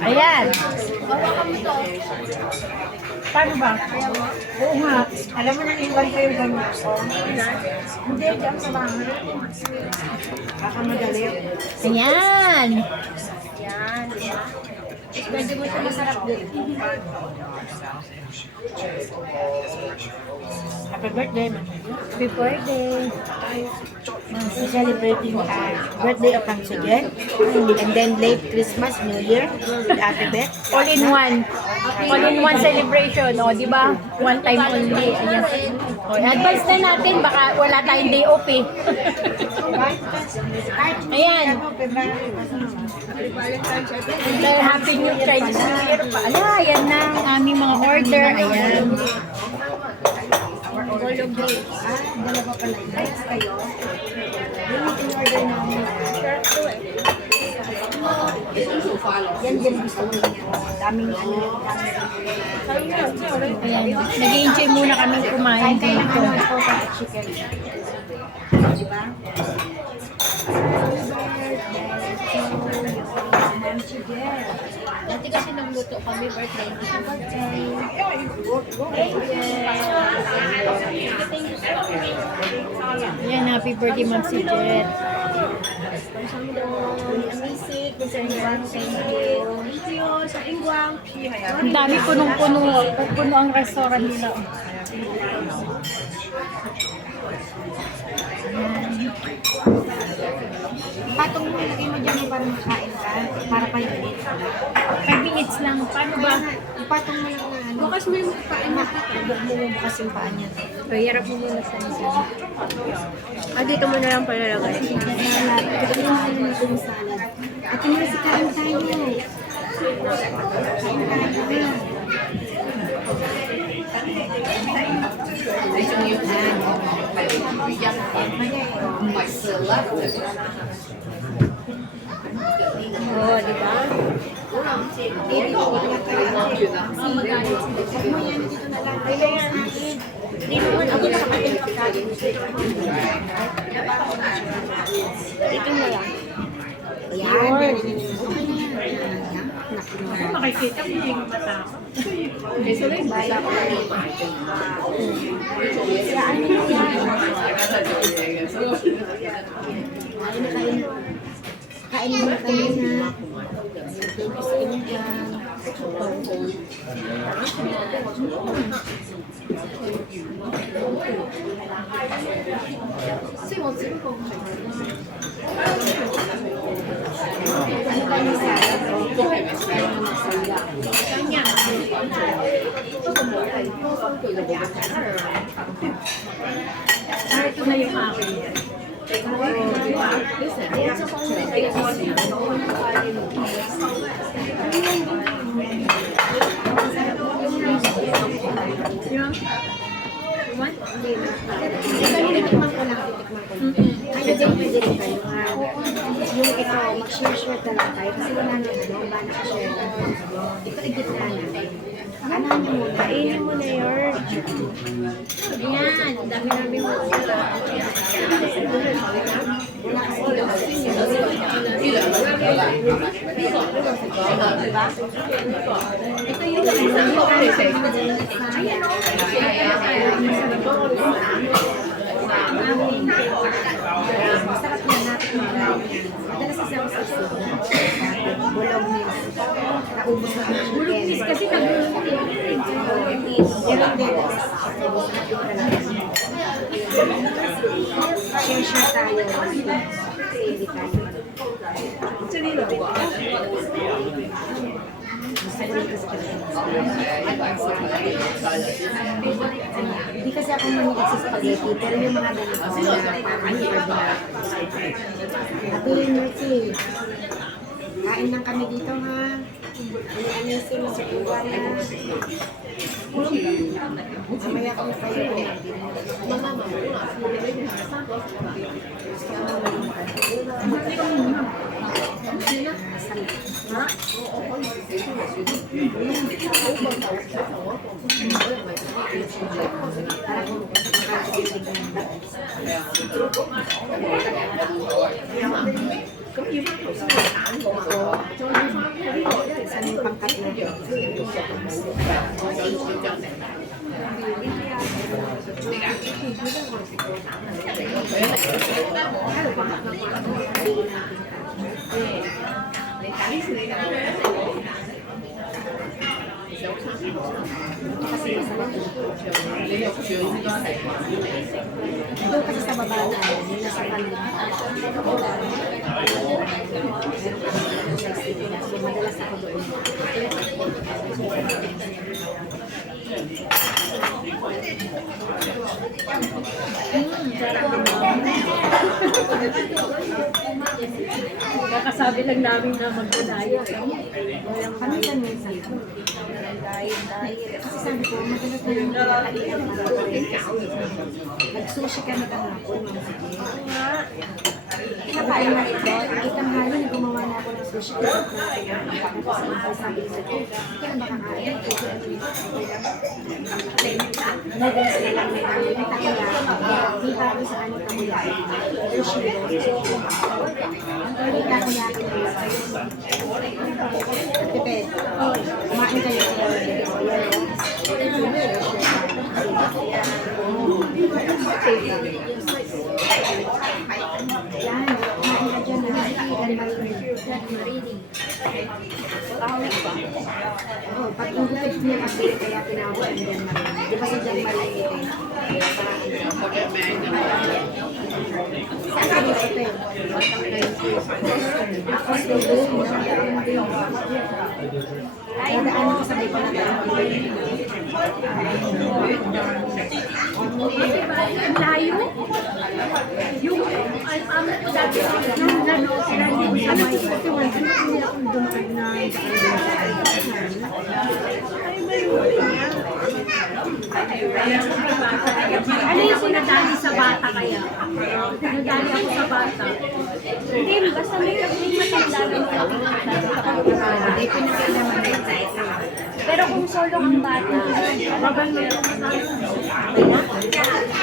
Ayan. Paano ba? Oo nga. Alam mo na iwan ko yung gamit ko. Hindi, diyan sa bahay. Baka madali. Ayan. Yan. Pwede mo ito masarap din. Happy birthday, man. Happy birthday. Celebrating birthday of Ang Sujet. And then late Christmas, New Year, with Ate Beth. All in one. All in one celebration, o, di ba? One time only. Ayan. O, advance na natin, baka wala tayong day off eh. Ayan. Happy New Chinese New Year pa. Ala, ayan na ang aming mga order. Ayan. Dalawa pala yun. Ayos kayo. Yung in-order namin. Yan din gusto mo. Daming ano. Ayan. Nag-i-enjoy muna kami kumain Kain dito. ng ano po chicken. Diba? Dati kasi nagluto kami birthday. Ayan, happy birthday, Ma'am si Jet. Ang dami punong-puno. Puno ang restaurant nila. Patong mo, ilagay mo dyan para makain ka. Para pa yung minutes. 5 minutes lang. Paano ba? Ipatong mo lang na ano. Bukas mo yung pain mo. Bukas yung paa niya. Pahirap mo muna sa isa. Dito mo na lang palalagay. Salad. Ito yung ano yung salad. At yung si kain tayo. Kain tayo. Oo, di ba? Dito, wala tayo. Huwag mo yan, dito na lang. Tayo yan. Dito mo, ako na kapatid pagkain. Dito mo lang. Yan. Makikita mo yung mata ko. Kain mo tayo na. Thank you sa inyo. Ito na yung akin. Titikman ko lang. Ayaw din pwede rin kayo. Yung ito, mag-share-share na lang tayo. Kasi wala na ano, ba na-share na. Ito, igitna na. Ano niyo muna? Kainin mo na yun. Ayan, ang dami namin mga wala kasi ito yung ayan o. Masarap na natin magaling. Madalas isa ako sa soup. Bulog meals. Naubos na ang chicken. Kasi nag-bulong Meron din. Share tayo. Hindi tayo. Hindi kasi ako mahilig sa spaghetti, pero yung mga ganito na parang regular. Happy Mercy. Kain lang kami dito ha. Ano-ano mo sa iwan na. Mamaya kami kayo. Saan yung pangkat na? Doon kasi sa baba na, yun nasa kanila. Madalas ako doon. Kakasabi lang namin na mag-diet. Paminsan-minsan. Kasi sabi ko, madalas na yung nakakalian nag-sushi kami kahapon, mga sige. Nakain na ito. Itanghali na gumawa na ako ng sushi. Tapos sabi ko, kaya makakain. Noodles na lang may kami. May takoyaki. Di bago sa ano takoyaki. Sushi roll. Ang ulit takoyaki na lang. Tipid. Kumain kayo. Yan, kumain ka dyan na. Oh, pag ingupit niya kasi, kaya pinawag ang Jan Marie. Di ba si Jan Marie ito? Saan ka dito ito? Ako sa doon. Ay, daan ko sabay ko na daan. Ang layo. Yung dati nung nanood sila yung sa may ano yung sinadali sa bata kaya? Sinadali ako sa bata. Hindi, basta may matanda lang ako. Hindi, pinakailaman nito. Pero kung solo ang bata, babang meron ka na.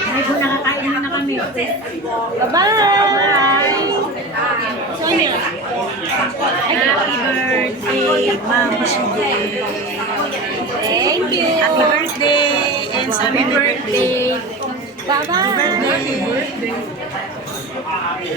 Ay, kung nakakain na kami. Bye-bye! Sonia. Happy birthday, Mama Shige. Thank you. Happy birthday. And happy birthday. Bye-bye. Happy birthday.